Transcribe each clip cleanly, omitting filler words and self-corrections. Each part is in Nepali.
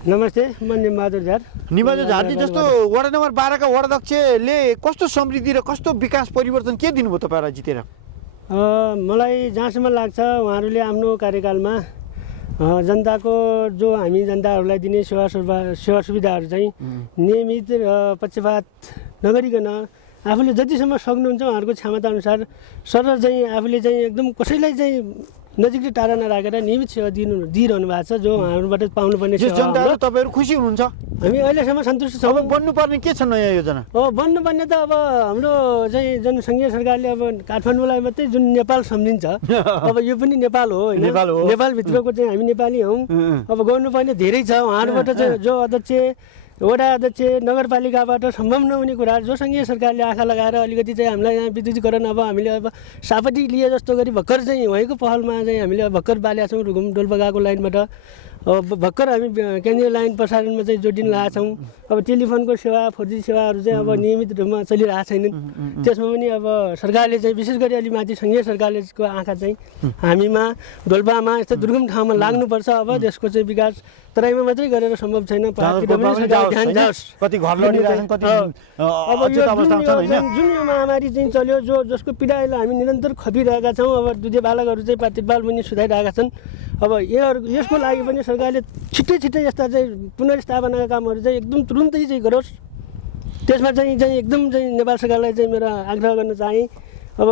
नमस्ते, म निमबहादुर झार। निमबहादुर झारजी, जस्तो वडा नम्बर 12 का वडाध्यक्षले कस्तो समृद्धि र कस्तो विकास परिवर्तन के दिनुभयो तपाईँलाई जितेर? मलाई जहाँसम्म लाग्छ उहाँहरूले आफ्नो कार्यकालमा जनताको जो हामी जनताहरूलाई दिने सेवा सुविधाहरू चाहिँ नियमित र पक्षपात नगरिकन आफूले जतिसम्म सक्नुहुन्छ उहाँहरूको क्षमताअनुसार सरल चाहिँ आफूले चाहिँ एकदम कसैलाई चाहिँ नजिकै टाढा नराखेर नियमित सेवा दिइरहनु भएको छ, जो उहाँहरूबाट पाउनुपर्ने सेवा। जनताहरू तपाईँहरू खुसी हुनुहुन्छ? हामी अहिलेसम्म सन्तुष्ट छौँ। अब बन्नुपर्ने के छ नयाँ योजना? बन्नुपर्ने त अब हाम्रो चाहिँ जनसङ्घीय सरकारले अब काठमाडौँलाई मात्रै जुन नेपाल सम्झिन्छ, अब यो पनि नेपाल हो होइन, नेपालभित्रको चाहिँ हामी नेपाली हौँ। अब गर्नुपर्ने धेरै छ। उहाँहरूबाट चाहिँ जो अध्यक्ष, वडा अध्यक्ष, नगरपालिकाबाट सम्भव नहुने कुरा जो सङ्घीय सरकारले आँखा लगाएर अलिकति चाहिँ हामीलाई यहाँ विद्युतीकरण अब हामीले अब सापटी लिए जस्तो गरी भर्खर चाहिँ उहाँको पहलमा चाहिँ हामीले भर्खर बालेका छौँ। रुघुम डोल्पागाको लाइनबाट भर्खर हामी केन्द्रीय लाइन प्रसारणमा चाहिँ जोडिन लागेका छौँ। अब टेलिफोनको सेवा, 4G सेवाहरू चाहिँ अब नियमित रूपमा चलिरहेको छैनन्। त्यसमा पनि अब सरकारले चाहिँ विशेष गरी अलि माथि सङ्घीय सरकारलेको आँखा चाहिँ हामीमा, डोल्पामा यस्तो दुर्गम ठाउँमा लाग्नुपर्छ। अब देशको चाहिँ विकास तराईमा मात्रै गरेर सम्भव छैन। कति घर लडिरहेछन्, कति अब जुन यो महामारी चाहिँ चल्यो, जसको पीडालाई हामी निरन्तर खपिरहेका छौँ। अब दुधे बालकहरू चाहिँ तिरपाल पनि सुधाइरहेका छन्। अब यसको लागि पनि सरकारले छिट्टै यस्ता चाहिँ पुनर्स्थापनाका कामहरू चाहिँ एकदम तुरुन्तै चाहिँ गरोस्। त्यसमा चाहिँ एकदम चाहिँ नेपाल सरकारलाई चाहिँ मेरो आग्रह गर्न चाहेँ। अब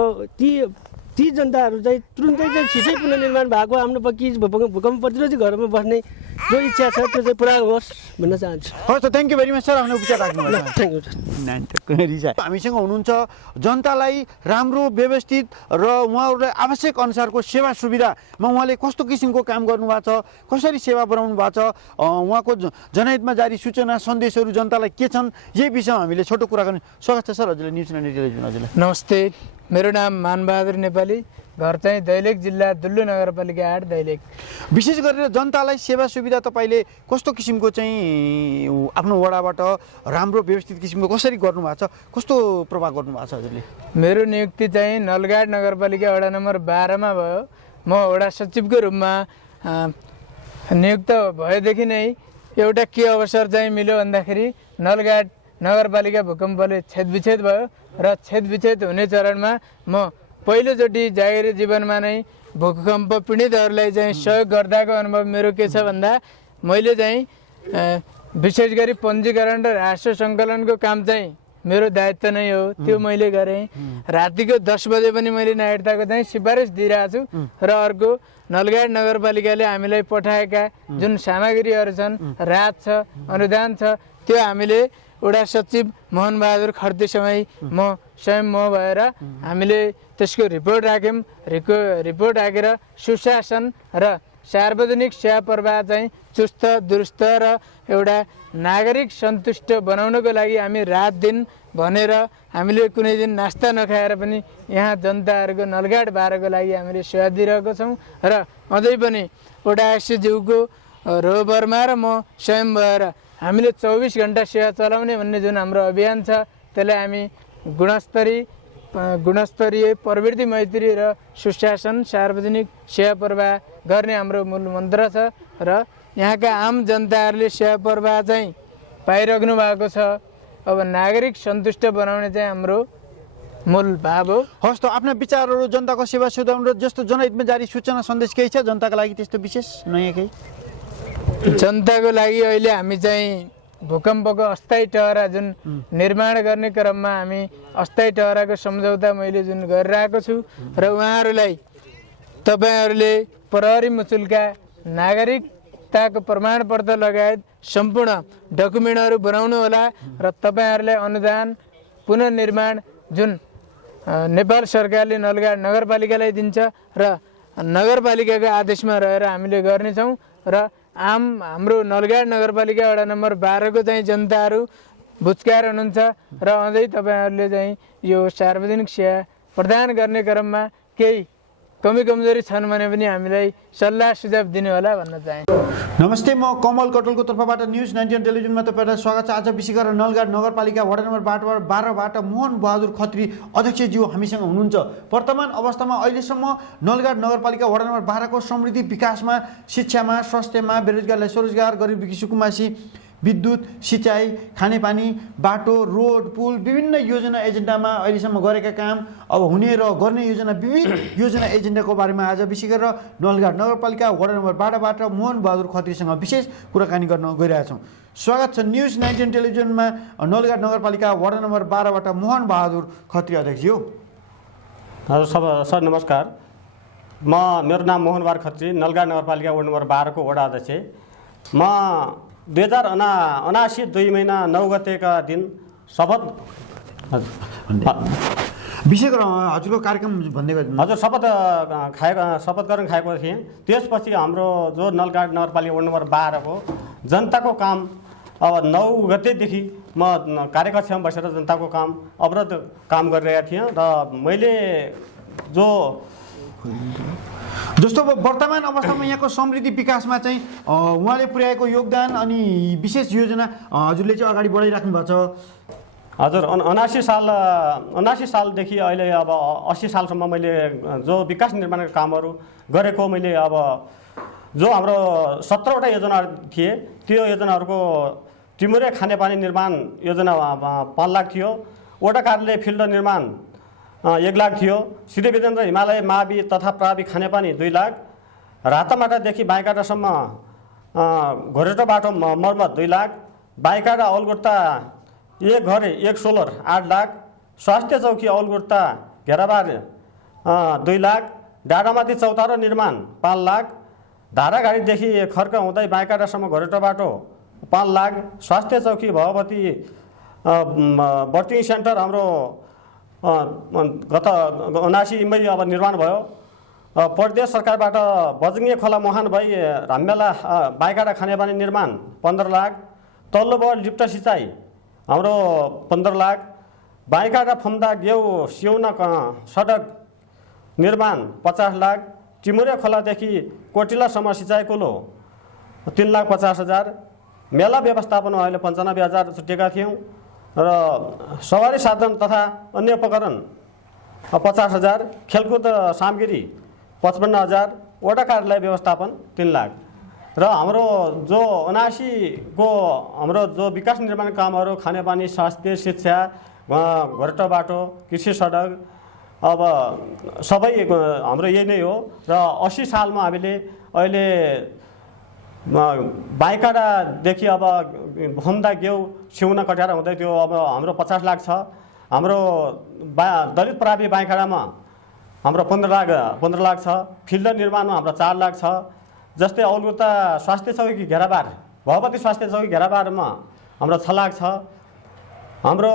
ती जनताहरू चाहिँ तुरुन्तै चाहिँ छिटै पुनर्निर्माण भएको आफ्नो पक्की भूकम्प प्रतिरोधी घरमा बस्ने जो इच्छा छ त्यो चाहिँ पुरा होस् भन्न चाहन्छु। हस् त, thank you very much sir, आफ्नो विचार राख्नुभयो। Thank you. हामीसँग हुनुहुन्छ जनतालाई राम्रो व्यवस्थित र उहाँहरूलाई आवश्यक अनुसारको सेवा सुविधामा उहाँले कस्तो किसिमको काम गर्नुभएको छ, कसरी सेवा बनाउनु भएको छ, उहाँको जनहितमा जारी सूचना सन्देशहरू जनतालाई के छन्, यही विषयमा हामीले छोटो कुरा गर्ने। स्वागत छ सर हजुरलाई न्युज च्यानल टेलिभिजन। हजुरलाई नमस्ते, मेरो नाम मानबहादुर नेपाली, घर चाहिँ दैलेख जिल्ला दुल्लु नगरपालिका 8 दैलेख। विशेष गरेर जनतालाई सेवा सुविधा तपाईँले कस्तो किसिमको चाहिँ आफ्नो वडाबाट राम्रो व्यवस्थित किसिमको कसरी गर्नुभएको छ, कस्तो प्रभाव गर्नुभएको छ हजुरले? मेरो नियुक्ति चाहिँ नलगाड नगरपालिका वडा नम्बर 12 मा भयो। म वडा सचिवको रूपमा नियुक्त भएदेखि नै एउटा के अवसर चाहिँ मिल्यो भन्दाखेरि नलगाड नगरपालिका भूकम्पले छेदविच्छेद भयो र छेदविच्छेद हुने चरणमा म पहिलोचोटि जागिरी जीवनमा नै भूकम्प पीडितहरूलाई चाहिँ सहयोग गर्दाको अनुभव मेरो के छ भन्दा मैले चाहिँ विशेष गरी पञ्जीकरण र राष्ट्र सङ्कलनको काम चाहिँ मेरो दायित्व नै हो, त्यो मैले गरेँ। रातिको 10 बजे पनि मैले नागरिकताको चाहिँ सिफारिस दिइरहेको छु। र अर्को नलगाड नगरपालिकाले हामीलाई पठाएका जुन सामग्रीहरू छन्, राहत छ, अनुदान छ, त्यो हामीले वडा सचिव मोहनबहादुर खर्तीसँगै स्वयं भएर हामीले त्यसको रिपोर्ट राख्यौँ। रिपोर्ट राखेर सुशासन र सार्वजनिक सेवा प्रवाह चाहिँ चुस्त दुरुस्त र एउटा नागरिक सन्तुष्ट बनाउनको लागि हामी रात दिन भनेर हामीले कुनै दिन नास्ता नखाएर पनि यहाँ जनताहरूको नलगाड 12 को लागि हामीले सेवा दिइरहेको छौँ। र अझै पनि वडा आइसिज्यूको रोबरमा र म स्वयं भएर हामीले 24 घण्टा सेवा चलाउने भन्ने जुन हाम्रो अभियान छ, त्यसलाई हामी गुणस्तरीय प्रवृत्ति मैत्री र सुशासन सार्वजनिक सेवा प्रवाह गर्ने हाम्रो मूल मन्त्र छ। र यहाँका आम जनताहरूले सेवा प्रवाह चाहिँ पाइराख्नु भएको छ। अब नागरिक सन्तुष्ट बनाउने चाहिँ हाम्रो मूल भाव हो। हस् त, आफ्ना विचारहरू जनताको सेवा सुधार्नु र जस्तो जनहितमा जारी सूचना सन्देश केही छ जनताको लागि त्यस्तो विशेष नयाँ केही? जनताको लागि अहिले हामी चाहिँ भूकम्पको अस्थायी टहरा जुन निर्माण गर्ने क्रममा हामी अस्थायी टहराको सम्झौता मैले जुन गरिरहेको छु र उहाँहरूलाई तपाईँहरूले प्रहरी मुचुल्का नागरिकताको प्रमाणपत्र लगायत सम्पूर्ण डकुमेन्टहरू बनाउनु होला र तपाईँहरूलाई अनुदान पुनर्निर्माण जुन नेपाल सरकारले नलगाड नगरपालिकालाई दिन्छ र नगरपालिकाको आदेशमा रहेर हामीले गर्नेछौँ। र हाम्रो नलगाड नगरपालिका वडा नम्बर 12 को चाहिँ जनताहरू बुझ्कार हुनुहुन्छ र अझै तपाईँहरूले चाहिँ यो सार्वजनिक सेवा प्रदान गर्ने क्रममा केही कमी कमजोरी छन् भने पनि हामीलाई सल्लाह सुझाव दिनु होला भन्न चाहन्छु। नमस्ते, म कमल कटलको तर्फबाट न्युज 99 टेलिभिजनमा तपाईँलाई स्वागत छ। आज विशेष गरेर नलगाड नगरपालिका वडा नम्बर 12बाट मोहन बहादुर खत्री अध्यक्षज्यू हामीसँग हुनुहुन्छ। वर्तमान अवस्थामा अहिलेसम्म नलगाड नगरपालिका वडा नम्बर 12 को समृद्धि विकासमा, शिक्षामा, स्वास्थ्यमा, बेरोजगारलाई स्वरोजगार, गरिब दुखी सुकुम्बासी, विद्युत, सिँचाइ, खानेपानी, बाटो, रोड, पुल, विभिन्न योजना एजेन्डामा अहिलेसम्म गरेका काम, अब हुने र गर्ने योजना, विविध योजना एजेन्डाको बारेमा आज विशेष गरेर नलगाड नगरपालिका वडा नम्बर 12बाट मोहन बहादुर खत्रीसँग विशेष कुराकानी गर्न गइरहेछौँ। स्वागत छ न्युज 99 टेलिभिजनमा नलगाड नगरपालिका वडा नम्बर 12बाट मोहन बहादुर खत्री अध्यक्षज्यू। हजुर सर नमस्कार। मेरो नाम मोहन बहादुर खत्री, नलगाड नगरपालिका वडा नम्बर 12 को वडा अध्यक्ष। म 2079 2 महिना 9 गतेका दिन शपथ विशेष गरेर हजुरको कार्यक्रम भन्दै हजुर शपथ गर्न खाएको थिएँ। त्यसपछि हाम्रो जो नलगाड नगरपालिका वडा नम्बर 12 को जनताको काम अब 9 गतेदेखि म कार्यकक्षमा बसेर जनताको काम अवरोध काम गरिरहेको थिएँ र मैले जस्तो वर्तमान अवस्थामा यहाँको समृद्धि विकासमा चाहिँ उहाँले पुर्याएको योगदान अनि विशेष योजना हजुरले चाहिँ अगाडि बढाइराख्नु भएको छ। हजुर 79 सालदेखि अहिले अब 80 सालसम्म मैले जो विकास निर्माणका कामहरू गरेको, मैले अब जो हाम्रो 17वटा योजनाहरू थिए त्यो योजनाहरूको टिमुरे खानेपानी निर्माण योजना 5 लाख थियो, वडा कार्यालय फिल्ड निर्माण 1 लाख थियो, श्री वीरेन्द्र हिमालय मावि तथा प्रावि खानेपानी 2 लाख, रातामाटादेखि बाइकाटासम्म घोरेटो बाटो मर्मत 2 लाख, बाइकाटा औलगुर्ता एक घर एक सोलर 8 लाख, स्वास्थ्य चौकी औलगुर्ता घेराबार 2 लाख, डाँडामाथि चौतारो निर्माण 5 लाख, धारागाडीदेखि खर्क हुँदै बाइकाटासम्म घोरेटो बाटो 5 लाख, स्वास्थ्य चौकी भगवती बर्थिङ सेन्टर हाम्रो गत 79 मै अब निर्माण भयो। प्रदेश सरकारबाट बजङ्गे खोला मुहान भई राममेला बाइकाटा खानेपानी निर्माण 15 लाख, तल्लो बड लिफ्ट सिँचाइ हाम्रो 15 लाख, बाइकाटा फम्दा गेउ सिउना सडक निर्माण 50 लाख, टिमुरे खोलादेखि कोटिलासम्म सिँचाइ कुलो 3,50,000, मेला व्यवस्थापनमा अहिले 95,000 छुटेका थियौँ र सवारी साधन तथा अन्य उपकरण 50,000, खेलकुद सामग्री 55,000, वडा कार्यालय व्यवस्थापन 3 लाख र हाम्रो जो 79 को हाम्रो जो विकास निर्माण कामहरू खानेपानी, स्वास्थ्य, शिक्षा, घोरेटो बाटो, कृषि सडक अब सबै हाम्रो यही नै हो र 80 सालमा हामीले अहिले बाइकाटादेखि अब फम्दा गेउ सिउना कटियार हुँदै त्यो अब हाम्रो 50 लाख छ, हाम्रो दलित प्रावि बाइकाटामा हाम्रो 15 लाख छ, फिल्ड निर्माणमा हाम्रो 4 लाख छ, जस्तै औलगुर्ता स्वास्थ्य चौकी घेराबार भगवती स्वास्थ्य चौकी घेराबारमा हाम्रो 6 लाख छ, हाम्रो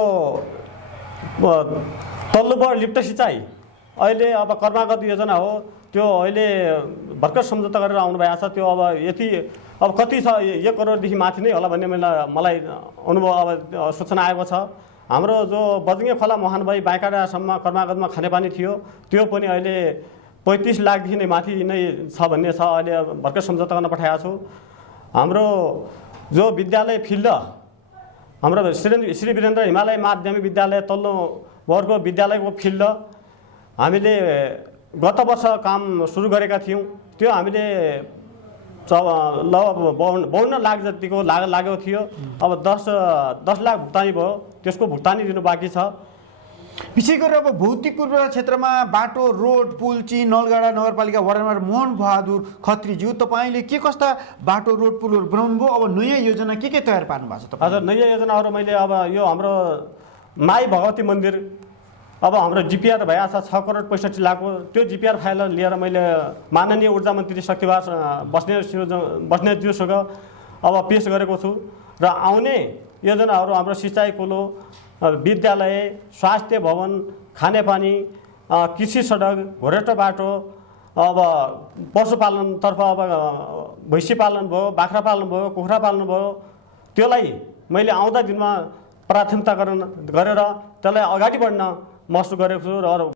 तल्लो बड लिफ्ट सिँचाइ अहिले अब कर्मागत योजना हो, त्यो अहिले भर्खर सम्झौता गरेर आउनु भएको छ। त्यो अब यति अब कति छ 1 करोडदेखि माथि नै होला भन्ने मलाई अनुभव अब सूचना आएको छ। हाम्रो जो बजङ्गे खोला मुहान भई बाइकाटासम्म कर्मागतमा खानेपानी थियो त्यो पनि अहिले 35 लाखदेखि नै माथि नै छ भन्ने छ, अहिले भर्खर सम्झौता गर्न पठाएको छु। हाम्रो जो विद्यालय फिल्ड हाम्रो श्री वीरेन्द्र हिमालय माध्यमिक विद्यालय तल्लो वर्गको विद्यालयको फिल्ड हामीले गत वर्ष काम सुरु गरेका थियौँ, त्यो हामीले 52 लाख जतिको लागेको थियो। अब 10 लाख भुक्तानी भयो, त्यसको भुक्तानी दिनु बाँकी छ। विशेष गरेर अब भौतिक पूर्व क्षेत्रमा बाटो, रोड, पुल चाहिँ नलगाडा नगरपालिका वडा नम्बर मोहन बहादुर खत्रीज्यू तपाईँले के कस्ता बाटो, रोड, पुलहरू बनाउनु भयो, अब नयाँ योजना के तयार पार्नु भएको छ? हजुर, नयाँ योजनाहरू मैले अब यो हाम्रो माई भगवती मन्दिर अब हाम्रो जिपिआर भइरहेको छ 6 करोड 65 लाखको, त्यो जिपिआर फाइल लिएर मैले माननीय ऊर्जा मन्त्री शक्तिबास बस्नेतज्यूसँग अब पेश गरेको छु र आउने योजनाहरू हाम्रो सिँचाइ कुलो, विद्यालय, स्वास्थ्य भवन, खानेपानी, कृषि सडक, घोरेटो बाटो, अब पशुपालनतर्फ अब भैँसी पालन भयो, बाख्रा पालन भयो, कुखुरा पालन भयो, त्यसलाई मैले आउँदा दिनमा प्राथमिकता गरेर त्यसलाई अगाडि बढ्न महसुस गरेको छु र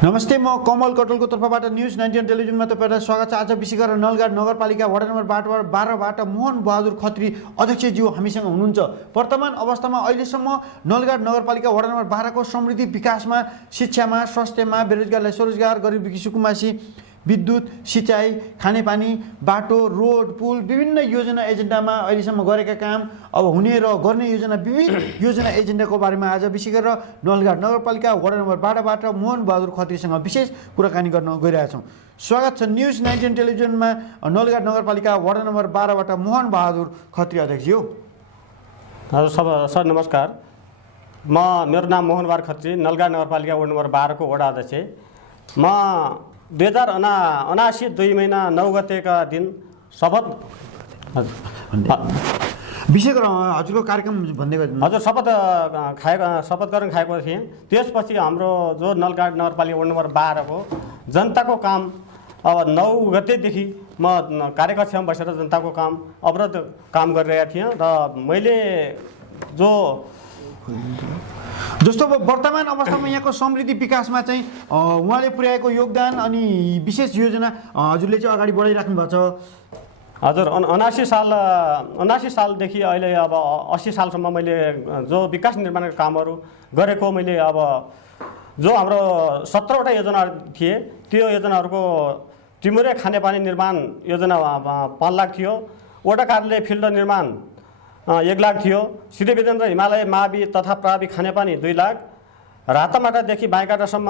नमस्ते, म कमल कटुलको तर्फबाट न्युज 99 टेलिभिजनमा तपाईँलाई स्वागत छ। आज विशेष गरेर नलगाड नगरपालिका वडा नम्बर 12बाट मोहन बहादुर खत्री अध्यक्षज्यू हामीसँग हुनुहुन्छ। वर्तमान अवस्थामा अहिलेसम्म नलगाड नगरपालिका वडा नम्बर 12 को समृद्धि विकासमा, शिक्षामा, स्वास्थ्यमा, बेरोजगारलाई स्वरोजगार, गरिब दुखी सुकुम्बासी, विद्युत, सिँचाइ, खानेपानी, बाटो, रोड, पुल, विभिन्न योजना एजेन्डामा अहिलेसम्म गरेका काम, अब हुने र गर्ने योजना, विविध योजना एजेन्डाको बारेमा आज विशेष गरेर नलगाड नगरपालिका वडा नम्बर 12बाट मोहन बहादुर खत्रीसँग विशेष कुराकानी गर्न गइरहेछौँ। स्वागत छ न्युज 99 टेलिभिजनमा नलगाड नगरपालिका वडा नम्बर 12बाट मोहन बहादुर खत्री अध्यक्ष हो। हजुर सर नमस्कार। मेरो नाम मोहन बहादुर खत्री, नलगाड नगरपालिका वडा नम्बर 12 को वडा अध्यक्ष। म 2079 2 महिना 9 गतेका दिन शपथ विशेष गरेर हजुरको कार्यक्रम भन्दै हजुर शपथ गर्न खाएको थिएँ। त्यसपछि हाम्रो जो नलगाड नगरपालिका वडा नम्बर 12 को जनताको काम अब 9 गतेदेखि म कार्यकक्षमा बसेर जनताको काम अवरोध काम गरिरहेको थिएँ र मैले जस्तो वर्तमान अवस्थामा यहाँको समृद्धि विकासमा चाहिँ उहाँले पुर्याएको योगदान अनि विशेष योजना हजुरले चाहिँ अगाडि बढाइराख्नु भएको छ। हजुर 79 सालदेखि अहिले अब 80 सालसम्म मैले जो विकास निर्माणका कामहरू गरेको मैले अब जो हाम्रो 17वटा योजना थिए त्यो योजनाहरूको टिमुरे खानेपानी निर्माण योजना 5 लाख थियो, वडा कार्यालय फिल्ड निर्माण 1 लाख थियो, श्री वीरेन्द्र हिमालय मावि तथा प्रावि खानेपानी 2 लाख, रातामाटादेखि बाइकाटासम्म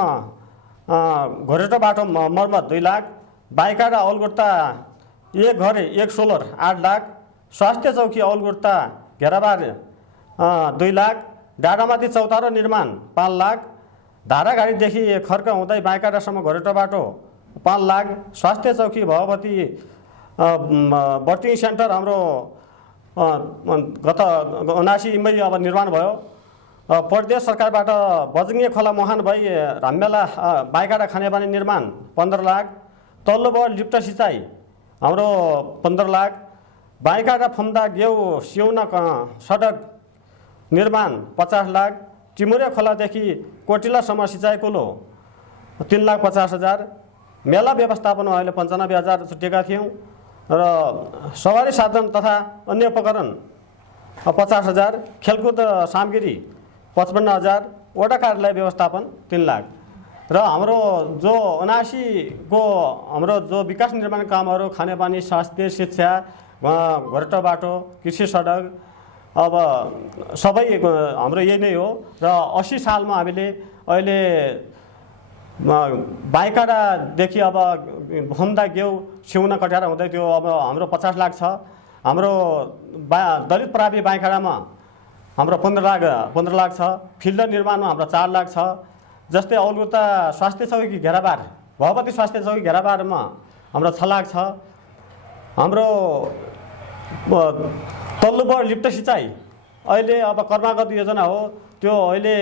घोरेटो बाटो मर्मत 2 लाख, बाइकाटा औलगुट्टा 1 घर 1 सोलर 8 लाख, स्वास्थ्य चौकी औलगुट्टा घेराबार 2 लाख, डाँडामाथि चौतारो निर्माण 5 लाख, धारागाडीदेखि खर्क हुँदै बाइकाटासम्म घोरेटो बाटो 5 लाख, स्वास्थ्य चौकी भगवती बर्थिङ सेन्टर हाम्रो गत 79 मै अब निर्माण भयो। प्रदेश सरकारबाट बजङ्गे खोला मुहान भई राममेला बाइकाटा खानेपानी निर्माण 15 लाख, तल्लो बड लिफ्ट सिँचाइ हाम्रो 15 लाख, बाइकाटा फुम्दा गेउ सिउन सडक निर्माण 50 लाख, टिमुरे खोलादेखि कोटिलासम्म सिँचाइ कुलो 3,50,000, मेला व्यवस्थापनमा अहिले 95,000 छुटेका थियौँ र सवारी साधन तथा अन्य उपकरण 50,000, खेलकुद सामग्री 55,000, वडा कार्यालय व्यवस्थापन 3 लाख र हाम्रो जो 79 को हाम्रो जो विकास निर्माण कामहरू खानेपानी, स्वास्थ्य, शिक्षा, घोरेटो बाटो, कृषि सडक अब सबै हाम्रो यही नै हो र 80 सालमा हामीले अहिले बाइकाटादेखि अब घुम्दा गेउ सिउन कट्यार हुँदै त्यो अब हाम्रो 50 लाख छ। हाम्रो दलित प्रावि बाइकाटामा हाम्रो 15 लाख छ, फिल्ड निर्माणमा हाम्रो 4 लाख छ। जस्तै औलगुट्टा स्वास्थ्य चौकी घेराबार, भगवती स्वास्थ्य चौकी घेराबारमा हाम्रो 6 लाख छ। हाम्रो तल्लो बड लिफ्ट सिँचाइ अहिले अब कर्मागत योजना हो, त्यो अहिले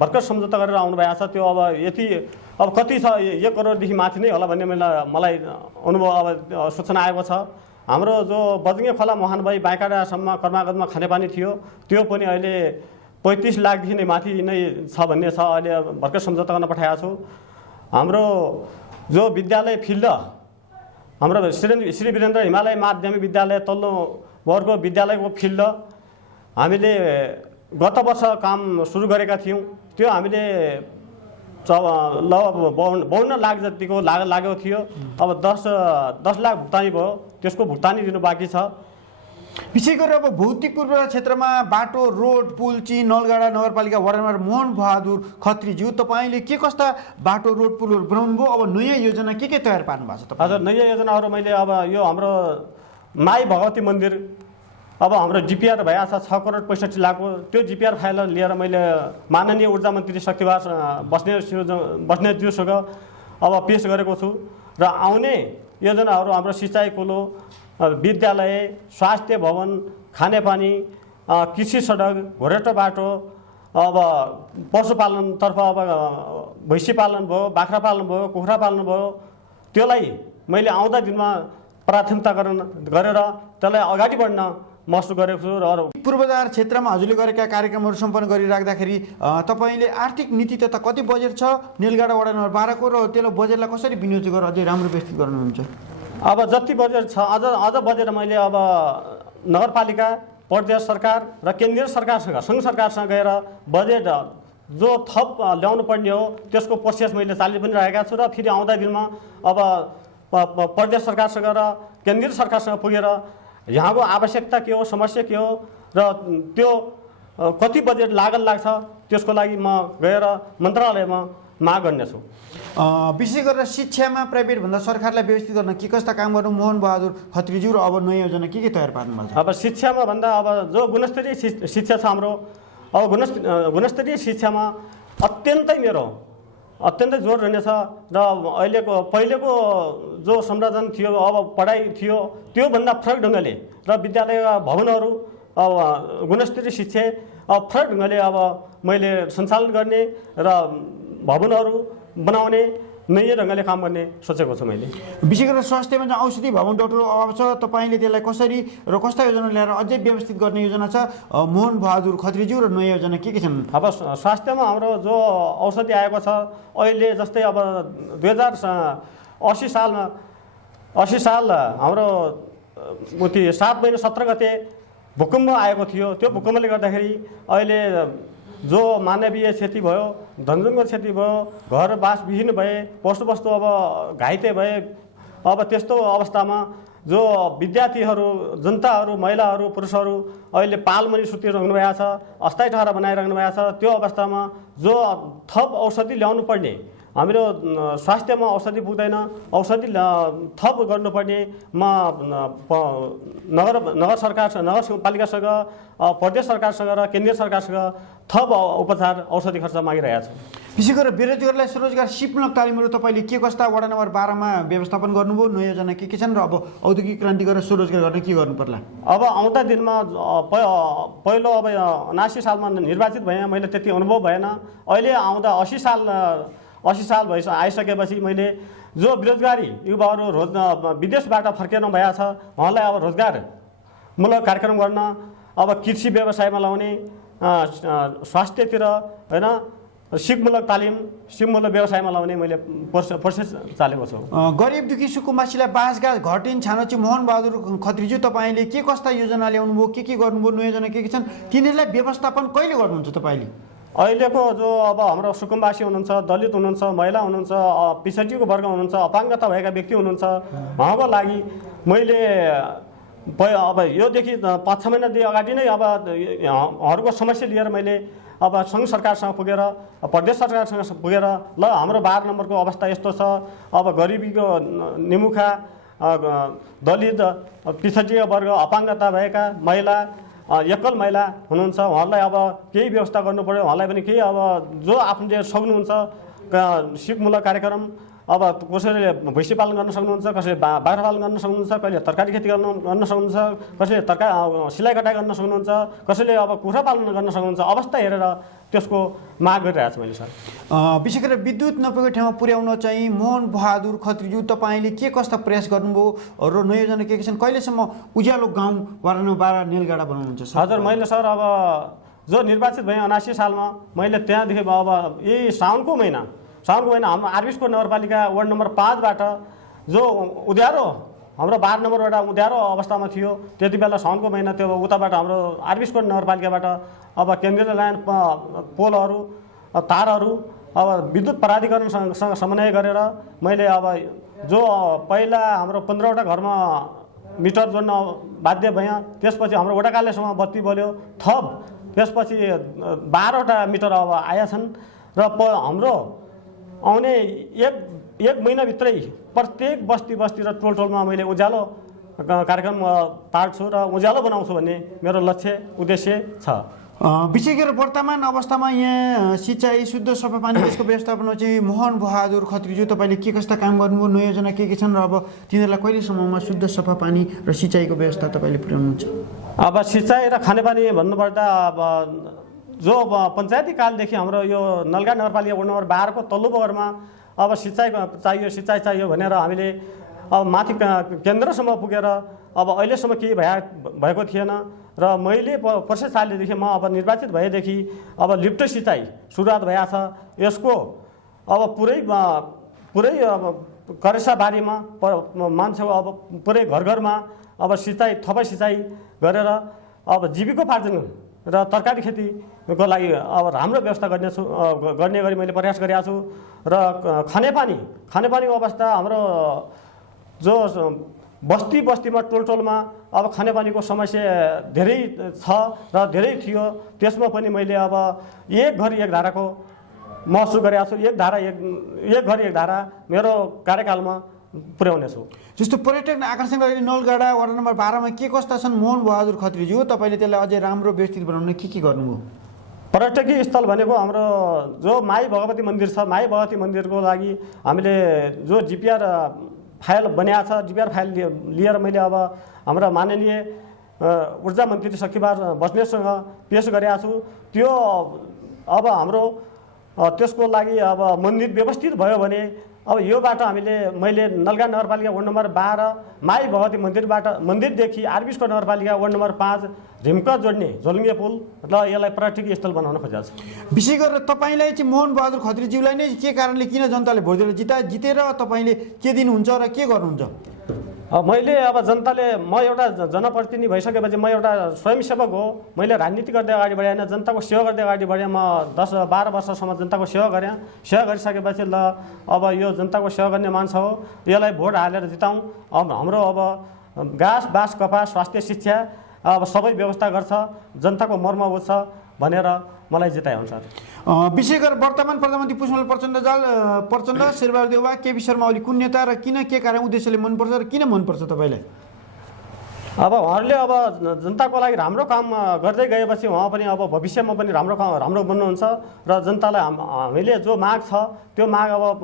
भर्खर सम्झौता गरेर आउनु भएको छ। त्यो अब यति अब कति छ 1 करोडदेखि माथि नै होला भन्ने मलाई अनुभव अब सूचना आएको छ। हाम्रो जो बजङ्गे खोला मुहान भई बाइकाटासम्म कर्मागतमा खानेपानी थियो त्यो पनि अहिले 35 लाखदेखि नै माथि नै छ भन्ने छ। अहिले भर्खर सम्झौता गर्न पठाएको छु। हाम्रो जो विद्यालय फिल्ड हाम्रो श्री वीरेन्द्र हिमालय माध्यमिक विद्यालय तल्लो वर्गको विद्यालयको फिल्ड हामीले गत वर्ष काम सुरु गरेका थियौँ। त्यो हामीले 52 लाख जतिको लागेको थियो। अब 10 लाख भुक्तानी भयो, त्यसको भुक्तानी दिनु बाँकी छ। विशेष गरेर अब भौतिक पूर्व क्षेत्रमा बाटो, रोड, पुल चाहिँ नलगाडा नगरपालिका वडा नम्बर मोहन बहादुर खत्रीज्यू तपाईँले के कस्ता बाटो, रोड, पुलहरू बनाउनु भयो? अब नयाँ योजना के तयार पार्नु भएको छ? हजुर, नयाँ योजनाहरू मैले अब यो हाम्रो माई भगवती मन्दिर अब हाम्रो जिपिआर भइरहेको छ 6 करोड 65 लाखको। त्यो जिपिआर फाइल लिएर मैले माननीय ऊर्जा मन्त्री शक्तिवास बस्नेतज्यूसँग अब पेश गरेको छु र आउने योजनाहरू हाम्रो सिँचाइ कुलो, विद्यालय, स्वास्थ्य भवन, खानेपानी, कृषि सडक, घोरेटो बाटो, अब पशुपालनतर्फ अब भैँसी पालन भयो, बाख्रा पालन भयो, कुखुरा पालन भयो, त्यसलाई मैले आउँदा दिनमा प्राथमिकता गरेर त्यसलाई अगाडि बढ्न महसुस गरेको छु। र पूर्वाधार क्षेत्रमा हजुरले गरेका कार्यक्रमहरू सम्पन्न गरिराख्दाखेरि तपाईँले आर्थिक नीति तथा कति बजेट छ नीलगाडा वडा नम्बर 12 को र त्यसलाई बजेटलाई कसरी विनियोजन गरेर अझै राम्रो व्यवस्थित गर्नुहुन्छ? अब जति बजेट छ अझ बजेट मैले अब नगरपालिका, प्रदेश सरकार र केन्द्रीय सरकारसँग, सङ्घ सरकारसँग गएर बजेट जो थप ल्याउनु पर्ने हो त्यसको प्रोसेस मैले चालु पनि राखेका छु। र फेरि आउँदा दिनमा अब प्रदेश सरकारसँग र केन्द्रीय सरकारसँग पुगेर यहाँको आवश्यकता के हो, समस्या के हो र त्यो कति बजेट लाग्छ त्यसको लागि म गएर मन्त्रालयमा माग गर्नेछु। विशेष गरेर शिक्षामा प्राइभेटभन्दा सरकारलाई व्यवस्थित गर्न के कस्ता काम गर्नु मोहन बहादुर खत्रीज्यू र अब नयाँ योजना के तयार पार्नु भएको छ? अब शिक्षामा भन्दा अब जो गुणस्तरीय शिक्षा छ हाम्रो, अब गुणस्तरीय शिक्षामा अत्यन्तै जोड रहनेछ। र अहिलेको पहिलेको जो संरचना थियो, अब पढाइ थियो, त्योभन्दा फरक ढङ्गले र विद्यालयका भवनहरू अब गुणस्तरीय शिक्षा अब फरक ढङ्गले अब मैले सञ्चालन गर्ने र भवनहरू बनाउने नयाँ ढङ्गले काम गर्ने सोचेको छु मैले। विशेष गरेर स्वास्थ्यमा चाहिँ औषधि भवन डाक्टर अभाव छ, तपाईँले त्यसलाई कसरी र कस्ता योजना ल्याएर अझै व्यवस्थित गर्ने योजना छ? मोहन बहादुर खत्रीज्यू र नयाँ योजना के छन्? अब स्वास्थ्यमा हाम्रो जो औषधि आएको छ अहिले, जस्तै अब 2080 साल हाम्रो 7 महिना 17 गते भूकम्प आएको थियो। त्यो भूकम्पले गर्दाखेरि अहिले जो मानवीय क्षति भयो, धनजनको क्षति भयो, घर बास विहीन भए, पशुवस्तु अब घाइते भए। अब त्यस्तो अवस्थामा जो विद्यार्थीहरू, जनताहरू, महिलाहरू, पुरुषहरू अहिले पालमुनि सुतिरहनु भएको छ, अस्थायी ठहरा बनाइरहनु भएको छ। त्यो अवस्थामा जो थप औषधि ल्याउनु पर्ने, हाम्रो स्वास्थ्यमा औषधि पुग्दैन, औषधि थप गर्नुपर्ने म नगर सरकार, नगरपालिकासँग, प्रदेश सरकारसँग र केन्द्रीय सरकारसँग थप उपचार औषधि खर्च मागिरहेको छु। विशेष गरेर बेरोजगारलाई स्वरोजगार सिपमूलक तालिमहरू तपाईँले के कस्ता वडा नम्बर 12 मा व्यवस्थापन गर्नुभयो? नयाँ योजना के छन् र अब औद्योगिक क्रान्ति गरेर स्वरोजगार गर्न के गर्नु पर्ला? अब आउँदा दिनमा पहिलो अब 79 सालमा निर्वाचित भएँ, मैले त्यति अनुभव भएन। अहिले आउँदा 80 साल आइसकेपछि मैले जो बेरोजगारी युवाहरू विदेशबाट फर्किनु भएको छ उहाँलाई अब रोजगारमूलक कार्यक्रम गर्न, अब कृषि व्यवसायमा लाउने, स्वास्थ्यतिर होइन, सिपमूलक तालिम, सिपमूलक व्यवसायमा लाउने मैले प्रोसेस चालेको छु। गरिब दुखी सुकुम्बासीलाई बाँसगाज घटिन छानो चाहिँ मोहन बहादुर खत्रीज्यू तपाईँले के कस्ता योजना ल्याउनुभयो, के गर्नुभयो, नयाँ योजना के छन्, तिनीहरूलाई व्यवस्थापन कहिले गर्नुहुन्छ तपाईँले? अहिलेको जो अब हाम्रो सुकुम्बासी हुनुहुन्छ, दलित हुनुहुन्छ, महिला हुनुहुन्छ, पिछडिएको वर्ग हुनुहुन्छ, अपाङ्गता भएका व्यक्ति हुनुहुन्छ, उहाँको लागि मैले अब योदेखि 5-6 महिनादेखि अगाडि नै अब उहाँहरूको समस्या लिएर मैले अब सङ्घ सरकारसँग पुगेर, प्रदेश सरकारसँग पुगेर ल हाम्रो 12 नम्बरको अवस्था यस्तो छ, अब गरिबीको निमुखा, दलित, पिछडिएको वर्ग, अपाङ्गता भएका महिला, एकल महिला हुनुहुन्छ, उहाँहरूलाई अब केही व्यवस्था गर्नु पर्यो। उहाँलाई पनि केही अब जो आफूले सक्नुहुन्छ सिपमूलक कार्यक्रम, अब कसैले भैँसी पालन गर्न सक्नुहुन्छ, कसैले बाख्रा पालन गर्न सक्नुहुन्छ, कसैले तरकारी खेती गर्न सक्नुहुन्छ, कसैले सिलाइ कटाइ गर्न सक्नुहुन्छ, कसैले अब कुखुरा पालन गर्न सक्नुहुन्छ। अवस्था हेरेर त्यसको माग गरिरहेको छु मैले सर। विशेष गरेर विद्युत नपुगेको ठाउँमा पुर्याउन चाहिँ मोहन बहादुर खत्रीज्यू तपाईँले के कस्ता प्रयास गर्नुभयो र नयाँ योजना के छन्? कहिलेसम्म उज्यालो गाउँ वडा नम्बर 12 नीलगाडा बनाउनुहुन्छ? हजुर, मैले सर अब जो निर्वाचित भएँ 79 सालमा, मैले त्यहाँदेखि अब यही साउनको महिना हाम्रो आरबिसको नगरपालिका वार्ड नम्बर 5 बाट जो उध्यारो हाम्रो 12 नम्बर वडा उध्यारो अवस्थामा थियो, त्यति बेला साउनको महिना त्यो उताबाट हाम्रो आरबिसको नगरपालिकाबाट अब केन्द्रीय लाइन पोलहरू, तारहरू अब विद्युत प्राधिकरणसँग समन्वय गरेर मैले अब जो पहिला हाम्रो 15वटा घरमा मिटर जोड्न बाध्य भएँ, त्यसपछि हाम्रो वडा कार्यालयसम्म बत्ती बल्यो, थप त्यसपछि 12वटा मिटर अब आएका छन् र हाम्रो आउने एक महिनाभित्रै प्रत्येक बस्ती र टोलमा मैले उज्यालो कार्यक्रम पार्छु र उज्यालो बनाउँछु भन्ने मेरो लक्ष्य उद्देश्य छ। विशेष गरेर वर्तमान अवस्थामा यहाँ सिँचाइ, शुद्ध सफा पानी यसको व्यवस्थापनमा चाहिँ मोहन बहादुर खत्रीज्यू तपाईँले के कस्ता काम गर्नुभयो, नयाँ योजना के छन् र अब तिनीहरूलाई कहिलेसम्ममा शुद्ध सफा पानी र सिँचाइको व्यवस्था तपाईँले पुर्याउनुहुन्छ? अब सिँचाइ र खानेपानी भन्नुपर्दा अब जो पञ्चायती कालदेखि हाम्रो यो नलगाड नगरपालिका वार्ड नम्बर 12 को तल्लो बगरमा अब सिँचाइ चाहियो भनेर हामीले अब माथि केन्द्रसम्म पुगेर अब अहिलेसम्म केही भएको थिएन र मैले 25 सालदेखि म अब निर्वाचित भएदेखि अब लिफ्ट सिँचाइ सुरुवात भएको छ। यसको अब पुरै अब करेसाबारीमा मान्छेको अब पुरै घर घरमा अब सिँचाइ थपै सिँचाइ गरेर अब जीविकोपार्जन र तरकारी खेतीको लागि अब राम्रो व्यवस्था गर्ने गरी मैले प्रयास गरेको छु। र खानेपानीको अवस्था हाम्रो जो बस्तीमा टोलमा अब खानेपानीको समस्या धेरै छ र धेरै थियो। त्यसमा पनि मैले अब एक घर एक धाराको महसुस गरेको छु। एक घर एक धारा मेरो कार्यकालमा पुर्याउने छु। जस्तो पर्यटन आकर्षण गर्ने नलगाडा वडा नम्बर 12 मा के कस्ता छन् मोहन बहादुर खत्रीज्यू? तपाईँले त्यसलाई अझै राम्रो व्यवस्थित बनाउन के गर्नुभयो? पर्यटकीय स्थल भनेको हाम्रो जो माई भगवती मन्दिर छ, माई भगवती मन्दिरको लागि हामीले जो जिपिआर फाइल बनाएको छ, जिपिआर फाइल लिएर मैले अब हाम्रा माननीय ऊर्जा मन्त्री सखीबार बस्नेतसँग पेश गरेको छु। त्यो अब हाम्रो त्यसको लागि अब मन्दिर व्यवस्थित भयो भने अब यो बाटो मैले नलगाड नगरपालिका वार्ड नम्बर 12 माई भगवती मन्दिरदेखि आरबिसको नगरपालिका वार्ड नम्बर 5 रिम्का जोड्ने झोलुङ्गे पुल र यसलाई पर्यटकीय स्थल बनाउन खोजेको छ। विशेष गरेर तपाईँलाई चाहिँ मोहन बहादुर खत्रीज्यूलाई नै के कारणले किन जनताले भोट दिएर जितेर तपाईँले के दिनुहुन्छ र के गर्नुहुन्छ? मैले अब म एउटा जनप्रतिनिधि भइसकेपछि म एउटा स्वयंसेवक हो। मैले राजनीति गर्दै अगाडि बढाएन, जनताको सेवा गर्दै अगाडि बढेँ। म 10-12 वर्षसम्म जनताको सेवा गरेँ। सेवा गरिसकेपछि ल अब यो जनताको सेवा गर्ने मान्छे हो, यसलाई भोट हालेर जिताउँ। अब हाम्रो अब घाँस बाँस कपास स्वास्थ्य शिक्षा अब सबै व्यवस्था गर्छ, जनताको मर्म बुझ्छ भनेर मलाई जिताए अनुसार। विशेष गरेर वर्तमान प्रधानमन्त्री पुष्पकमल प्रचण्ड शेरबहादुर देउवा केपी शर्मा ओली कुन नेता र किन के कारण उद्देश्यले मनपर्छ र किन मनपर्छ तपाईँलाई? अब उहाँहरूले अब जनताको लागि राम्रो काम गर्दै गएपछि उहाँ पनि अब भविष्यमा पनि राम्रो बन्नुहुन्छ र जनतालाई हामीले जो माग छ त्यो माग अब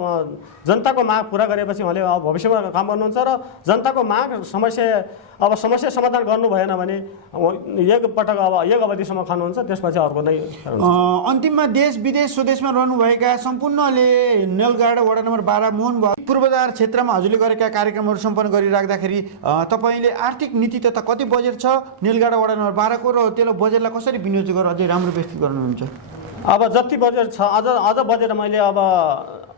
जनताको माग पुरा गरेपछि उहाँले अब भविष्यमा काम गर्नुहुन्छ र जनताको माग समस्या समाधान गर्नु भएन भने एकपटक अब एक अवधिसम्म खानुहुन्छ, त्यसपछि अर्को नै। अन्तिममा देश विदेश स्वदेशमा रहनुभएका सम्पूर्णले नलगाडा वडा नम्बर 12 मोहन बहादुर पूर्वाधार क्षेत्रमा हजुरले गरेका कार्यक्रमहरू सम्पन्न गरिराख्दाखेरि तपाईँले आर्थिक नीति तथा कति बजेट छ नलगाडा वडा नम्बर 12 को र त्यसलाई बजेटलाई कसरी विनियोजन गरेर अझै राम्रो व्यवस्थित गर्नुहुन्छ? अब जति बजेट छ अझ बजेट मैले अब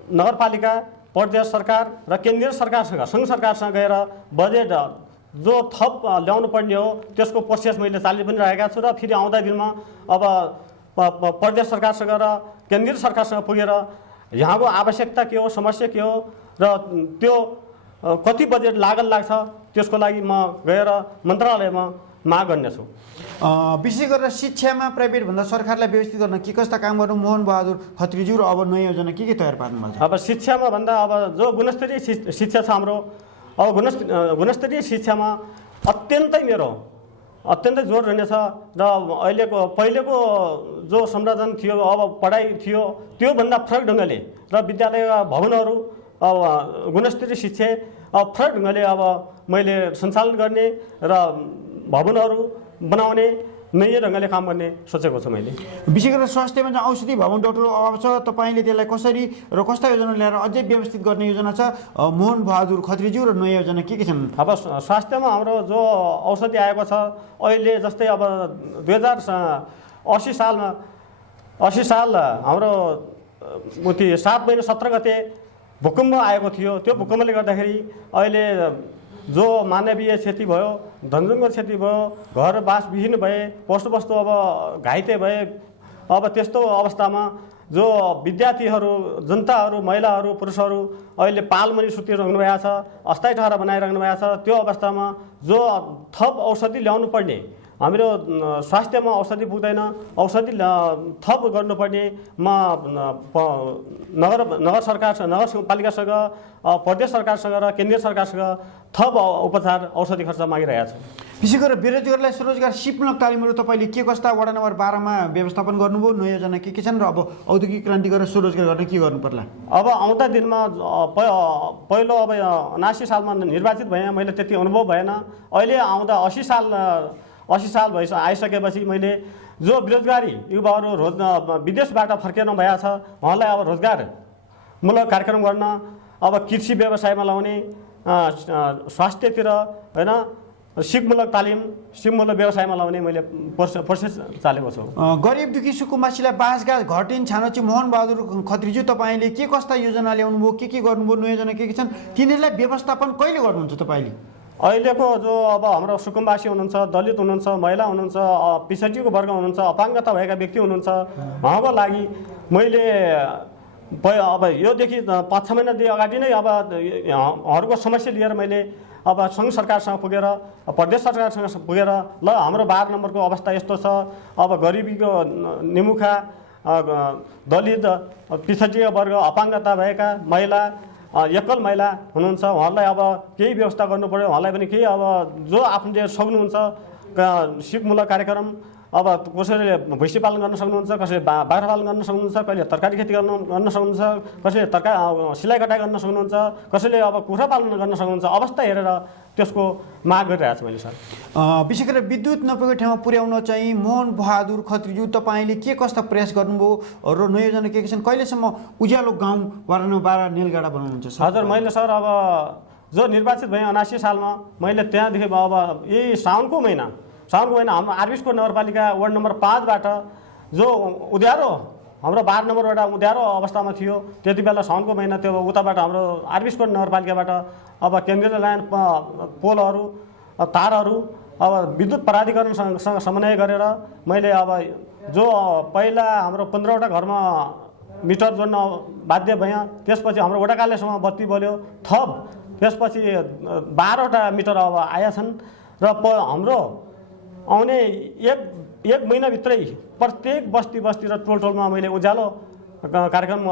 नगरपालिका, प्रदेश सरकार र केन्द्रीय सरकारसँग सङ्घ सरकारसँग गएर बजेट जो थप ल्याउनु पर्ने हो त्यसको प्रोसेस मैले चालु पनि राखेका छु र फेरि आउँदा दिनमा अब प्रदेश सरकारसँग र केन्द्रीय सरकारसँग पुगेर यहाँको आवश्यकता के हो, समस्या के हो र त्यो कति बजेट लाग्छ त्यसको लागि म गएर मन्त्रालयमा माग गर्नेछु। विशेष गरेर शिक्षामा प्राइभेटभन्दा सरकारलाई व्यवस्थित गर्न के कस्ता काम गर्नु मोहन बहादुर खत्रीज्यू र अब नयाँ योजना के तयार पार्नु भएको छ? अब शिक्षामा भन्दा अब जो गुणस्तरीय शिक्षा छ हाम्रो, अब गुणस्तरीय शिक्षामा अत्यन्तै जोड रहनेछ र पहिलेको जो संरचना थियो अब पढाइ थियो त्योभन्दा फरक ढङ्गले र विद्यालयका भवनहरू अब गुणस्तरीय शिक्षा अब फरक ढङ्गले अब मैले सञ्चालन गर्ने र भवनहरू बनाउने नयाँ ढङ्गले काम गर्ने सोचेको छु मैले। विशेष गरेर स्वास्थ्यमा चाहिँ औषधि भवन डाक्टरको अभाव छ, तपाईँले त्यसलाई कसरी र कस्ता योजना ल्याएर अझै व्यवस्थित गर्ने योजना छ मोहन बहादुर खत्रीज्यू र नयाँ योजना के छन्? अब स्वास्थ्यमा हाम्रो जो औषधि आएको छ अहिले जस्तै अब 2080 साल हाम्रो 7 महिना 17 गते भूकम्प आएको थियो। त्यो भूकम्पले गर्दाखेरि अहिले जो मानवीय क्षति भयो, धनजङ्गल क्षति भयो, घर बासविहीन भए, पशुवस्तु अब घाइते भए। अब त्यस्तो अवस्थामा जो विद्यार्थीहरू, जनताहरू, महिलाहरू, पुरुषहरू अहिले पालमुनि सुतिरहनु भएको छ, अस्थायी ठहरा बनाइरहनु भएको छ। त्यो अवस्थामा जो थप औषधि ल्याउनु पर्ने, हाम्रो स्वास्थ्यमा औषधि पुग्दैन, औषधि थप गर्नुपर्ने नगर सरकारपालिकासँग, प्रदेश सरकारसँग र केन्द्रीय सरकारसँग थप उपचार औषधि खर्च मागिरहेको छु। विशेष गरेर बेरोजगारलाई स्वरोजगार सिपमूलक तालिमहरू तपाईँले के कस्ता वडा नम्बर 12 मा व्यवस्थापन गर्नुभयो? नयाँ योजना के छन् र अब औद्योगिक क्रान्ति गरेर स्वरोजगार गर्न के गर्नु पर्ला? अब आउँदा दिनमा पहिलो अब 79 सालमा निर्वाचित भएँ, मैले त्यति अनुभव भएन। अहिले आउँदा 80 साल आइसकेपछि मैले जो बेरोजगारी युवाहरू विदेशबाट फर्किनु भएको छ उहाँलाई अब रोजगारमूलक कार्यक्रम गर्न, अब कृषि व्यवसायमा लाउने, स्वास्थ्यतिर होइन, सिपमूलक तालिम सिपमूलक व्यवसायमा लाउने मैले प्रोसेस चालेको छु। गरिब दुखी सुकुम्बासीलाई बाँसगाँस घटिन छानोची मोहन बहादुर खत्रीज्यू तपाईँले के कस्ता योजना ल्याउनुभयो के गर्नुभयो नयाँ योजना के छन् तिनीहरूलाई व्यवस्थापन कहिले गर्नुहुन्छ तपाईँले? अहिलेको जो अब हाम्रो सुकुम्बासी हुनुहुन्छ, दलित हुनुहुन्छ, महिला हुनुहुन्छ, पिछडिएको वर्ग हुनुहुन्छ, अपाङ्गता भएका व्यक्ति हुनुहुन्छ, उहाँको लागि मैले अब योदेखि 5-6 महिनादेखि अगाडि नै अब उहाँहरूको समस्या लिएर मैले अब सङ्घ सरकारसँग पुगेर प्रदेश सरकारसँग पुगेर ल हाम्रो 12 नम्बरको अवस्था यस्तो छ, अब गरिबीको निमुखा दलित पिछडिएको वर्ग अपाङ्गता भएका महिला एकल महिला हुनुहुन्छ, उहाँलाई अब केही व्यवस्था गर्नु पर्यो। उहाँलाई पनि केही अब जो आफूले सक्नुहुन्छ सिपमूलक कार्यक्रम अब कसैले भैँसी पालन गर्न सक्नुहुन्छ, कसैले बाख्रा पालन गर्न सक्नुहुन्छ, कसैले तरकारी खेती गर्न सक्नुहुन्छ, कसैले सिलाइ कटाइ गर्न सक्नुहुन्छ, कसैले अब कुखुरा पालन गर्न सक्नुहुन्छ। अवस्था हेरेर त्यसको माग गरिरहेको छु मैले सर। विशेष गरेर विद्युत नपुगेको ठाउँमा पुर्याउन चाहिँ मोहन बहादुर खत्रीज्यू तपाईँले के कस्ता प्रयास गर्नुभयो र नयाँ योजना के छन्? कहिलेसम्म उज्यालो गाउँ वार्ड नम्बर 12 नेलगाडा बनाउनुहुन्छ? हजुर मैले सर अब जो निर्वाचित भएँ 79 सालमा मैले त्यहाँदेखि अब यही साउनको महिना हाम्रो आरबिसको नगरपालिका वार्ड नम्बर 5बाट जो उध्यारो हाम्रो 12 नम्बरबाट उध्यारो अवस्थामा थियो त्यति बेला साउनको महिना त्यो उताबाट हाम्रो आरबिसको नगरपालिकाबाट अब केन्द्रीय लाइन पोलहरू तारहरू अब विद्युत प्राधिकरणसँग समन्वय गरेर मैले अब जो पहिला हाम्रो 15वटा घरमा मिटर जोड्न बाध्य भएँ, त्यसपछि हाम्रो वडाकालेसम्म बत्ती बल्यो, थप त्यसपछि 12वटा मिटर अब आएका छन् र हाम्रो आउने एक महिनाभित्रै प्रत्येक बस्ती र टोलमा मैले उज्यालो कार्यक्रम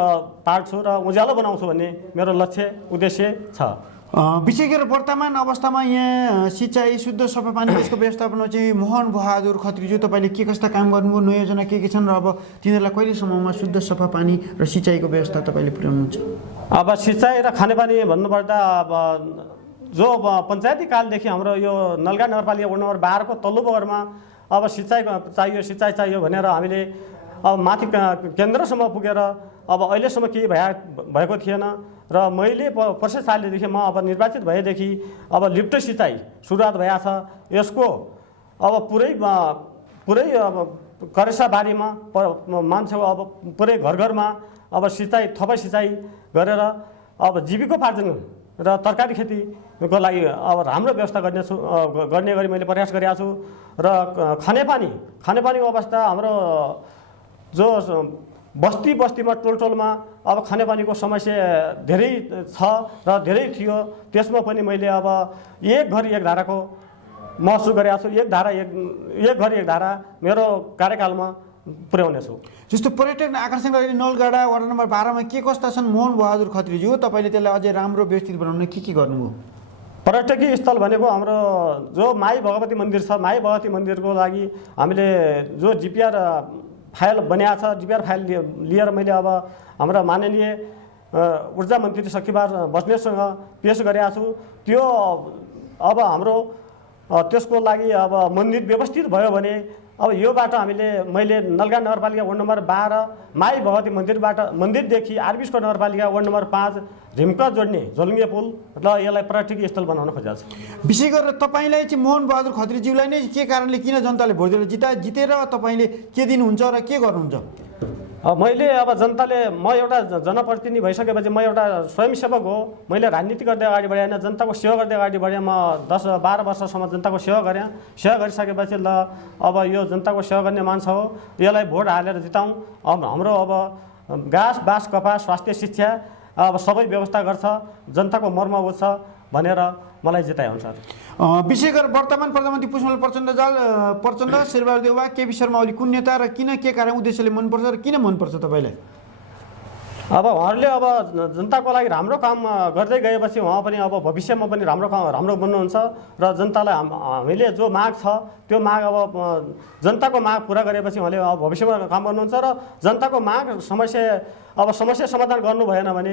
पार्छु र उज्यालो बनाउँछु भन्ने मेरो लक्ष्य उद्देश्य छ। विशेष गरेर वर्तमान अवस्थामा यहाँ सिँचाइ शुद्ध सफा पानी त्यसको व्यवस्थापनमा चाहिँ मोहन बहादुर खत्रीज्यू तपाईँले के कस्ता काम गर्नुभयो, नयाँ योजना के छन् र अब तिनीहरूलाई कहिलेसम्ममा शुद्ध सफा पानी र सिँचाइको व्यवस्था तपाईँले पुर्याउनुहुन्छ? अब सिँचाइ र खानेपानी भन्नुपर्दा अब जो पञ्चायती कालदेखि हाम्रो यो नलगा नगरपालिका वार्ड नम्बर 12 को तल्लो बगरमा अब सिँचाइ चाहियो भनेर हामीले अब माथि केन्द्रसम्म पुगेर अब अहिलेसम्म केही भएको थिएन र मैले वर्ष सालदेखि म अब निर्वाचित भएदेखि अब लिफ्ट सिँचाइ सुरुवात भएको छ। यसको अब पुरै अब करेसाबारीमा मान्छेको अब पुरै घरमा अब सिँचाइ थपै सिँचाइ गरेर अब जीविकोपार्जन र तरकारी खेतीको लागि अब राम्रो व्यवस्था गर्ने गरी मैले प्रयास गरेको छु। र खानेपानीको अवस्था हाम्रो जो बस्तीमा टोलमा अब खानेपानीको समस्या धेरै छ र धेरै थियो, त्यसमा पनि मैले अब एक घर एक धाराको महसुस गरेको छु। एक घर एक धारा मेरो कार्यकालमा पुर्याउने छु। जस्तो पर्यटन आकर्षण गर्ने नलगाडा वार्ड नम्बर 12 मा के कस्ता छन् मोहन बहादुर खत्रीज्यू तपाईँले त्यसलाई अझै राम्रो व्यवस्थित बनाउन के गर्नुभयो? पर्यटकीय स्थल भनेको हाम्रो जो माई भगवती मन्दिर छ, माई भगवती मन्दिरको लागि हामीले जो जिपिआर फाइल बनाएको छ, जिपिआर फाइल लिएर मैले अब हाम्रा माननीय ऊर्जा मन्त्री सखिबार बस्नेतसँग पेश गरेको छु। त्यो अब हाम्रो त्यसको लागि अब मन्दिर व्यवस्थित भयो भने अब यो बाटो मैले नलगा नगरपालिका वार्ड नम्बर 12 माई भगवती मन्दिरदेखि आरबिसको नगरपालिका वार्ड नम्बर 5 रिम्का जोड्ने झोलुङ्गे पुल र यसलाई पर्यटकीय स्थल बनाउन खोजेको छु। विशेष गरेर तपाईँलाई चाहिँ मोहन बहादुर खत्रीज्यूलाई नै के कारणले किन जनताले भोट दिएर जितेर तपाईँले के दिनुहुन्छ र के गर्नुहुन्छ? मैले अब जनताले म एउटा जनप्रतिनिधि भइसकेपछि म एउटा स्वयंसेवक हो। मैले राजनीति गर्दै अगाडि बढेँ, जनताको सेवा गर्दै अगाडि बढेँ। म 10-12 वर्षसम्म जनताको सेवा गरेँ। सेवा गरिसकेपछि ल अब यो जनताको सेवा गर्ने मान्छे हो, यसलाई भोट हालेर जिताउँ। अब हाम्रो अब घाँस बाँस कपास स्वास्थ्य शिक्षा अब सबै व्यवस्था गर्छ, जनताको मर्म बुझ्छ भनेर मलाई जिताए अनुसार। विशेष गरेर वर्तमान प्रधानमन्त्री पुष्पकमल प्रचण्ड शेरबहादुर देउवा केपी शर्मा ओली कुन नेता र किन के कारण उद्देश्यले मनपर्छ र किन मनपर्छ तपाईँलाई? अब उहाँहरूले अब जनताको लागि राम्रो काम गर्दै गएपछि उहाँ पनि अब भविष्यमा पनि राम्रो बन्नुहुन्छ र जनतालाई हामीले जो माग छ त्यो माग अब जनताको माग पुरा गरेपछि उहाँले अब भविष्यमा काम गर्नुहुन्छ र जनताको माग समस्या समाधान गर्नु भएन भने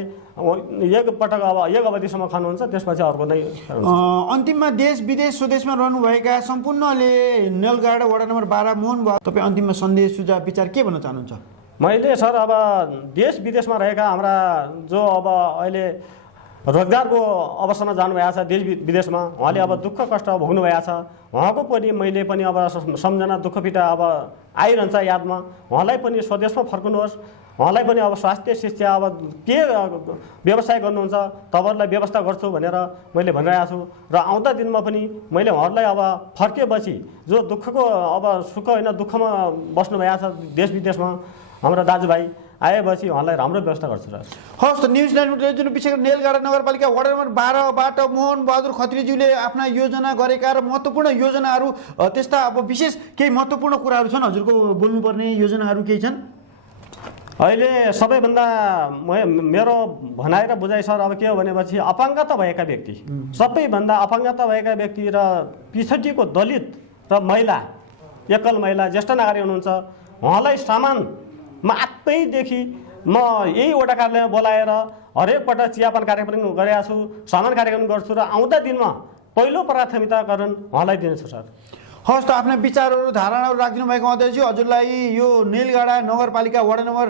एकपटक अब एक अवधिसम्म खानुहुन्छ, त्यसपछि अर्को नै। अन्तिममा देश विदेश स्वदेशमा रहनुभएका सम्पूर्णले नेलगाडा वडा नम्बर 12 मोहन बहादुर तपाईँ अन्तिममा सन्देश सुझाव विचार के भन्न चाहनुहुन्छ? मैले सर अब देश विदेशमा रहेका हाम्रा जो अब अहिले रोजगारको अवसरमा जानुभएको छ देश विदेशमा, उहाँले अब दुःख कष्ट भोग्नु भएको छ। उहाँको पनि मैले पनि अब सम्झना दुःख पीडा अब आइरहन्छ यादमा। उहाँलाई पनि स्वदेशमा फर्कनुहोस्, उहाँलाई पनि अब स्वास्थ्य शिक्षा अब के व्यवसाय गर्नुहुन्छ तपाईँहरूलाई व्यवस्था गर्छु भनेर मैले भनिरहेको छु। र आउँदा दिनमा पनि मैले उहाँहरूलाई अब फर्केपछि जो दुःखको अब सुख होइन दुःखमा बस्नुभएको छ देश विदेशमा हाम्रा दाजुभाइ आएपछि उहाँलाई राम्रो व्यवस्था गर्छु र। हस् त न्युज 9 जुन विशेष गरी नेलगाडा नगरपालिका वडा नम्बर 12बाट मोहन बहादुर खत्रीज्यूले आफ्ना योजना गरेका र महत्त्वपूर्ण योजनाहरू त्यस्ता अब विशेष केही महत्त्वपूर्ण कुराहरू छन् हजुरको बोल्नुपर्ने योजनाहरू केही छन्? अहिले सबैभन्दा मेरो भनाइ र बुझाइ सर अब के हो भनेपछि अपाङ्गता भएका व्यक्ति, सबैभन्दा अपाङ्गता भएका व्यक्ति र पिछडिएको दलित र महिला, एकल महिला ज्येष्ठ नागरिक हुनुहुन्छ उहाँलाई सामानमा आफैदेखि म यही वडा कार्यालयमा बोलाएर हरेक पटक चियापान कार्यक्रम गरेको छु, सामान कार्यक्रम गर्छु र आउँदा दिनमा पहिलो प्राथमिकताकरण उहाँलाई दिनेछु सर। हस् त आफ्ना विचारहरू धारणाहरू राखिदिनु भएको अध्यक्षज्यू, हजुरलाई यो नेलगाडा नगरपालिका वडा नम्बर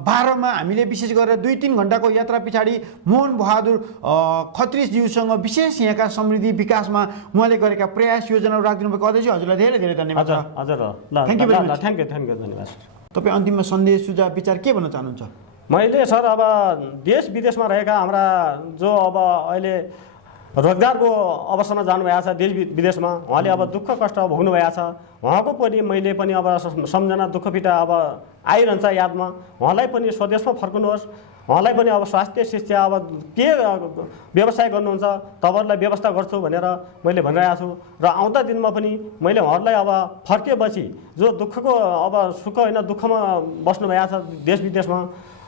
12मा हामीले विशेष गरेर 2-3 घण्टाको यात्रा पछाडि मोहन बहादुर खत्रीज्यूसँग विशेष यहाँका समृद्धि विकासमा उहाँले गरेका प्रयास योजनाहरू राखिदिनु भएको अध्यक्षज्यू, हजुरलाई धेरै धेरै धन्यवाद। हजुर thank you very much. Thank you धन्यवाद। तपाईँ अन्तिममा सन्देश सुझाव विचार के भन्न चाहनुहुन्छ? मैले सर अब देश विदेशमा रहेका हाम्रा जो अब अहिले रोजगारको अवसरमा जानुभएको छ देश विदेशमा, उहाँले अब दुःख कष्ट भोग्नु भएको छ। उहाँको पनि मैले पनि अब सम्झना दुःख पीडा अब आइरहन्छ यादमा। उहाँलाई पनि स्वदेशमा फर्कनुहोस्, उहाँलाई पनि अब स्वास्थ्य शिक्षा अब के व्यवसाय गर्नुहुन्छ तपाईँहरूलाई व्यवस्था गर्छु भनेर मैले भनिरहेको छु। र आउँदा दिनमा पनि मैले उहाँहरूलाई अब फर्केपछि जो दुःखको अब सुख होइन दुःखमा बस्नुभएको छ देश विदेशमा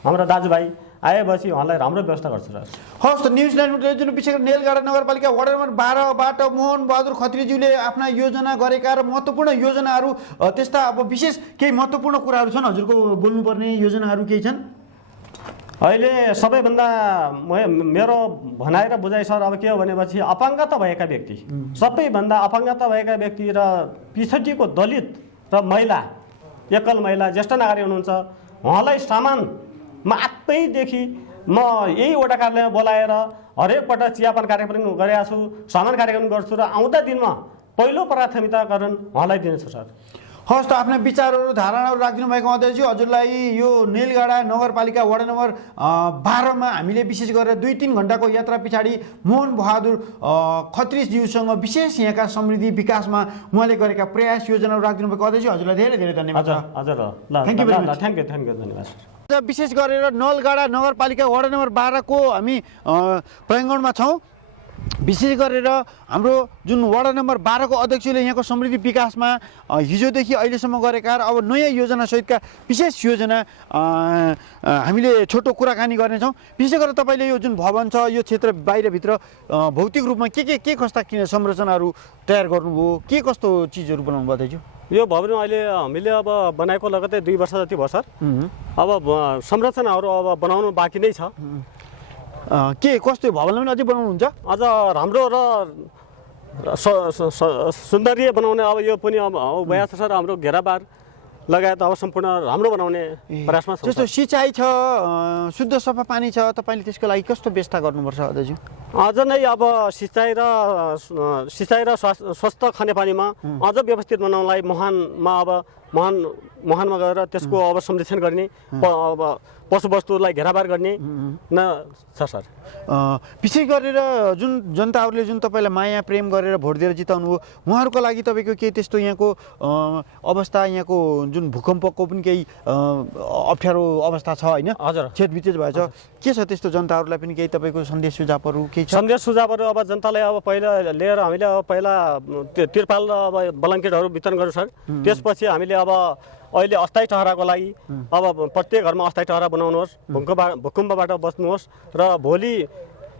हाम्रा दाजुभाइ आएपछि उहाँलाई राम्रो व्यवस्था गर्छु र। हस् त न्युज 9 जुन विशेष गरी नेलगाडा नगरपालिका वडा नम्बर 12बाट मोहन बहादुर खत्रीज्यूले आफ्ना योजना गरेका र महत्त्वपूर्ण योजनाहरू त्यस्ता अब विशेष केही महत्त्वपूर्ण कुराहरू छन् हजुरको बोल्नुपर्ने योजनाहरू केही छन्? अहिले सबैभन्दा मेरो भनाइ र बुझाइ सर अब के हो भनेपछि अपाङ्गता भएका व्यक्ति, सबैभन्दा अपाङ्गता भएका व्यक्ति र पिछडिएको दलित र महिला, एकल महिला ज्येष्ठ नागरिक हुनुहुन्छ उहाँलाई सामानमा आफैदेखि म यही वडा कार्यालयमा बोलाएर हरेक पटक चियापान कार्यक्रम गरेको छु, सामान कार्यक्रम गर्छु र आउँदा दिनमा पहिलो प्राथमिकताकरण उहाँलाई दिनेछु सर। हस् त आफ्ना विचारहरू धारणाहरू राखिदिनु भएको अध्यक्षज्यू, हजुरलाई यो नेलगाडा नगरपालिका वडा नम्बर 12मा हामीले विशेष गरेर 2-3 घण्टाको यात्रा पछाडि मोहन बहादुर खत्रीज्यूसँग विशेष यहाँका समृद्धि विकासमा उहाँले गरेका प्रयास योजनाहरू राखिदिनु भएको अध्यक्षज्यू, हजुरलाई धेरै धेरै धन्यवाद। हजुर thank you very much. Thank you धन्यवाद। विशेष गरेर नलगाडा नगरपालिका वडा नम्बर 12को हामी प्राङ्गणमा छौँ। विशेष गरेर हाम्रो जुन वडा नम्बर 12को अध्यक्षले यहाँको समृद्धि विकासमा हिजोदेखि अहिलेसम्म गरेका र अब नयाँ योजनासहितका विशेष योजना हामीले छोटो कुराकानी गर्नेछौँ। विशेष गरेर तपाईँले यो जुन भवन छ यो क्षेत्र बाहिरभित्र भौतिक रूपमा के कस्ता संरचनाहरू तयार गर्नुभयो, के कस्तो चिजहरू बनाउनु भयो दाजु? यो भवन अहिले हामीले अब बनाएको लगतै 2 वर्ष जति भयो सर। अब संरचनाहरू अब बनाउनु बाँकी नै छ। के कस्तो भवनलाई पनि अझै बनाउनुहुन्छ? अझ राम्रो र सुन्दरीय बनाउने अब यो पनि अब भइहाल्छ सर। हाम्रो घेराबार लगायत अब सम्पूर्ण राम्रो बनाउने प्रयासमा छ। जस्तो सिँचाइ छ, शुद्ध सफा पानी छ, तपाईँले त्यसको लागि कस्तो व्यवस्था गर्नुपर्छ दाजु? अझ नै अब सिँचाइ र स्वस्थ खानेपानीमा अझ व्यवस्थित बनाउनलाई मुहानमा गएर त्यसको अब संरक्षण गर्ने, अब पशुवस्तुलाई घेराबार गर्ने न छ सर। विशेष गरेर जुन जनताहरूले जुन तपाईँलाई माया प्रेम गरेर भोट दिएर जिताउनु हो उहाँहरूको लागि तपाईँको केही त्यस्तो यहाँको अवस्था, यहाँको जुन भूकम्पको पनि केही अप्ठ्यारो अवस्था छ होइन? हजुर, क्षतविक्षत भएछ, के छ त्यस्तो जनताहरूलाई पनि केही तपाईँको सन्देश सुझावहरू केही छ? सन्देश सुझावहरू अब जनतालाई अब पहिला लिएर हामीले अब पहिला तिरपाल र अब ब्ल्याङ्केटहरू वितरण गर्छौँ सर। त्यसपछि हामीले अब अहिले अस्थायी टहराको लागि अब प्रत्येक घरमा अस्थायी टहरा बनाउनुहोस्, भूकम्पबाट बच्नुहोस् र भोलि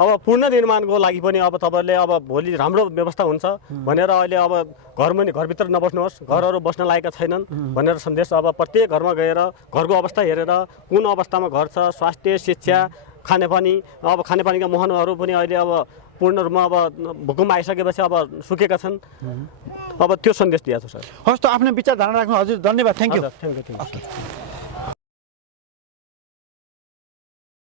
अब पुनर्निर्माणको लागि पनि अब तपाईँहरूले अब भोलि राम्रो व्यवस्था हुन्छ भनेर अहिले अब घरभित्र नबस्नुहोस्, घरहरू बस्न लागेका छैनन् भनेर सन्देश अब प्रत्येक घरमा गएर घरको अवस्था हेरेर कुन अवस्थामा घर छ, स्वास्थ्य शिक्षा खानेपानी, अब खानेपानीका मुहानहरू पनि अहिले अब पूर्ण रूपमा अब भूकम्प आइसकेपछि अब सुकेका छन्। अब त्यो सन्देश दिएको छ सर। हस् त आफ्नो विचार धारणा राख्नु हजुर, धन्यवाद। Thank you. Thank you.